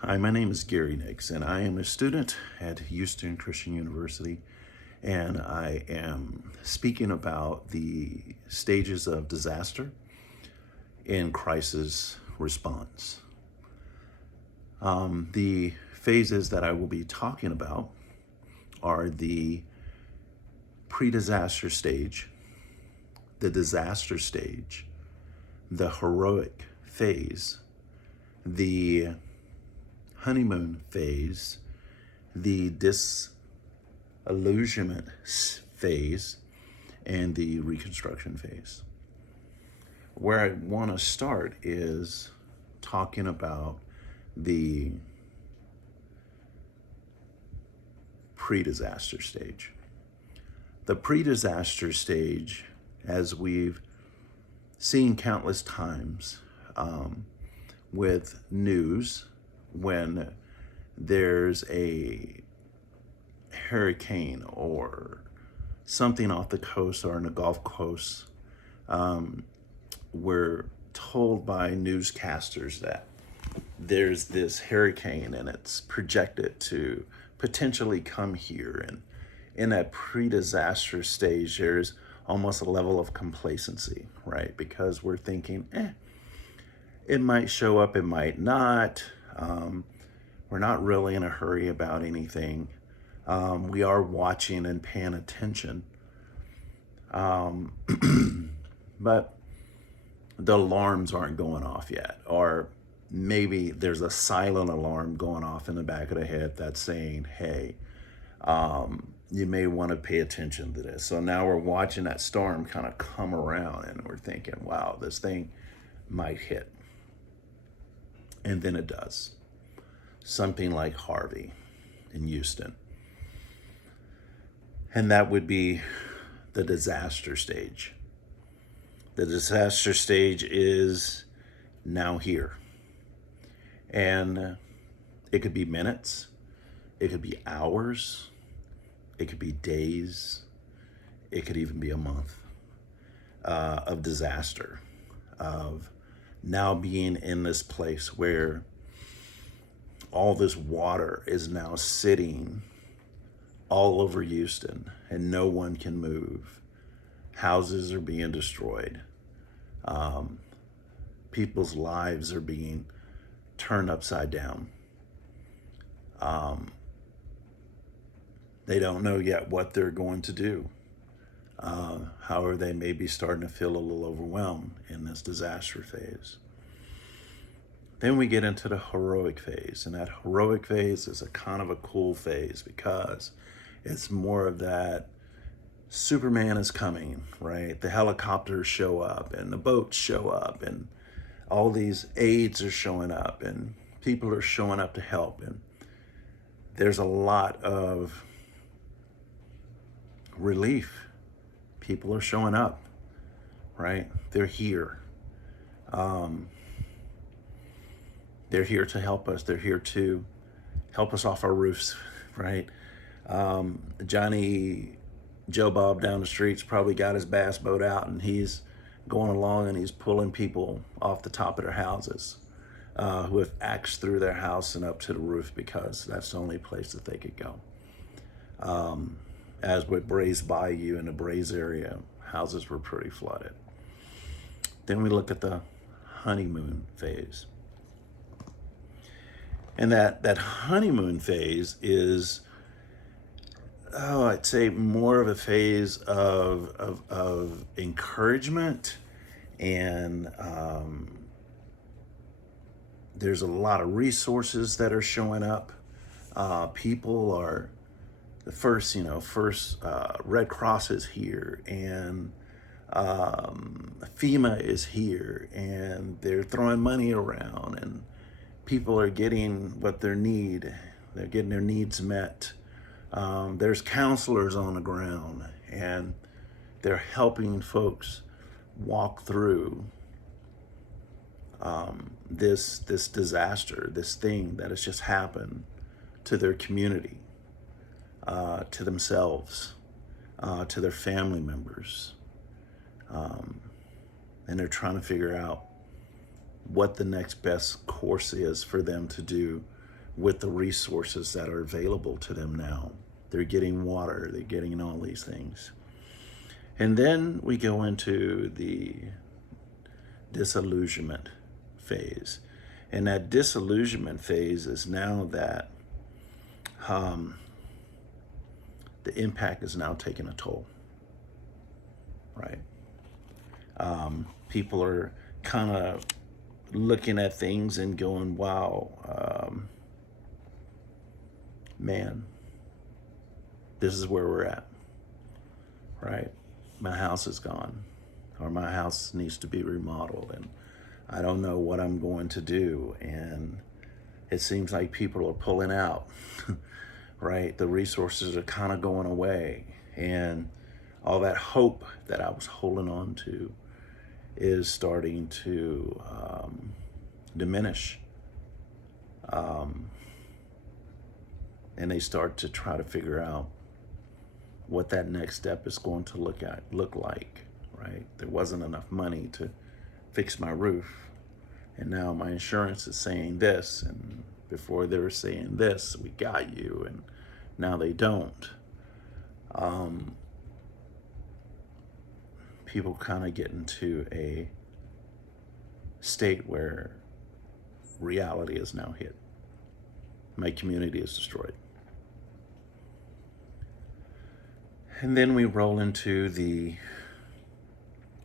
Hi, my name is Gary Nix, and I am a student at Houston Christian University, and I am speaking about the stages of disaster in crisis response. The phases that I will be talking about are the pre-disaster stage, the disaster stage, the heroic phase, the honeymoon phase, the disillusionment phase, and the reconstruction phase. Where I want to start is talking about the pre-disaster stage. The pre-disaster stage, as we've seen countless times with news, when there's a hurricane or something off the coast or in the Gulf Coast, we're told by newscasters that there's this hurricane and it's projected to potentially come here. And in that pre-disaster stage, there's almost a level of complacency, right? Because we're thinking, it might show up, it might not. We're not really in a hurry about anything. We are watching and paying attention. But the alarms aren't going off yet. Or maybe there's a silent alarm going off in the back of the head that's saying, hey, you may want to pay attention to this. So now we're watching that storm kind of come around and we're thinking, wow, this thing might hit. And then it does. Something like Harvey in Houston. And that would be the disaster stage. The disaster stage is now here. And it could be minutes, it could be hours, it could be days, it could even be a month of disaster, of now being in this place where all this water is now sitting all over Houston and no one can move. Houses are being destroyed. People's lives are being turned upside down. They don't know yet what they're going to do. However, they may be starting to feel a little overwhelmed in this disaster phase. Then we get into the heroic phase, and that heroic phase is a kind of a cool phase because it's more of that Superman is coming, right? The helicopters show up and the boats show up and all these aides are showing up and people are showing up to help. And there's a lot of relief. People are showing up, right? They're here. They're here to help us. They're here to help us off our roofs, right? Joe Bob down the street's probably got his bass boat out and he's going along and he's pulling people off the top of their houses who have axed through their house and up to the roof because that's the only place that they could go. As with Braze Bayou in the Braze area, houses were pretty flooded. Then we look at the honeymoon phase. And that honeymoon phase is, I'd say more of a phase of encouragement, and there's a lot of resources that are showing up. People are the first Red Cross is here, and FEMA is here, and they're throwing money around, and people are getting what they need. They're getting their needs met. There's counselors on the ground, and they're helping folks walk through this disaster, this thing that has just happened to their community, to themselves, to their family members. And they're trying to figure out what the next best course is for them to do with the resources that are available to them now. They're getting water, they're getting all these things. And then we go into the disillusionment phase. And that disillusionment phase is now that the impact is now taking a toll, right? People are kind of looking at things and going, wow, man, this is where we're at, right? My house is gone, or my house needs to be remodeled, and I don't know what I'm going to do. And it seems like people are pulling out, right? The resources are kind of going away, and all that hope that I was holding on to is starting to diminish. And they start to try to figure out what that next step is going to look like, right? There wasn't enough money to fix my roof, and now my insurance is saying this, and before they were saying this, we got you, and now they don't. People kind of get into a state where reality is now hit. My community is destroyed. And then we roll into the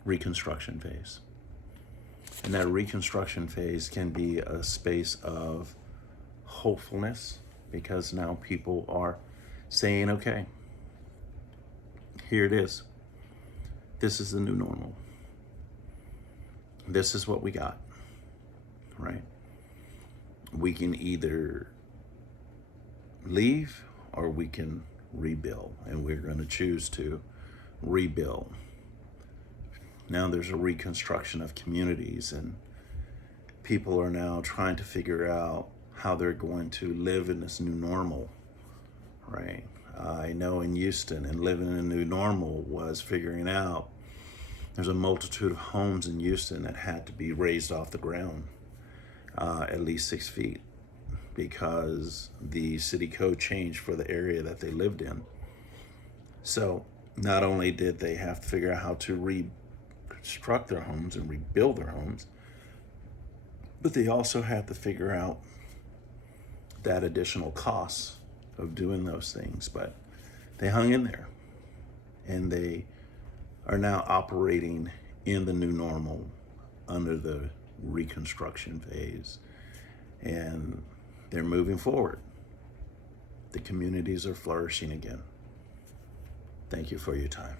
Reconstruction Phase. And that Reconstruction Phase can be a space of hopefulness, because now people are saying, okay, here it is. This is the new normal. This is what we got, right? We can either leave or we can rebuild, and we're going to choose to rebuild. Now there's a reconstruction of communities, and people are now trying to figure out how they're going to live in this new normal, right? I know in Houston, and living in a new normal was figuring out there's a multitude of homes in Houston that had to be raised off the ground at least 6 feet, because the city code changed for the area that they lived in. So not only did they have to figure out how to reconstruct their homes and rebuild their homes, but they also had to figure out that additional costs of doing those things. But they hung in there, and they are now operating in the new normal under the Reconstruction Phase, and they're moving forward. The communities are flourishing again. Thank you for your time.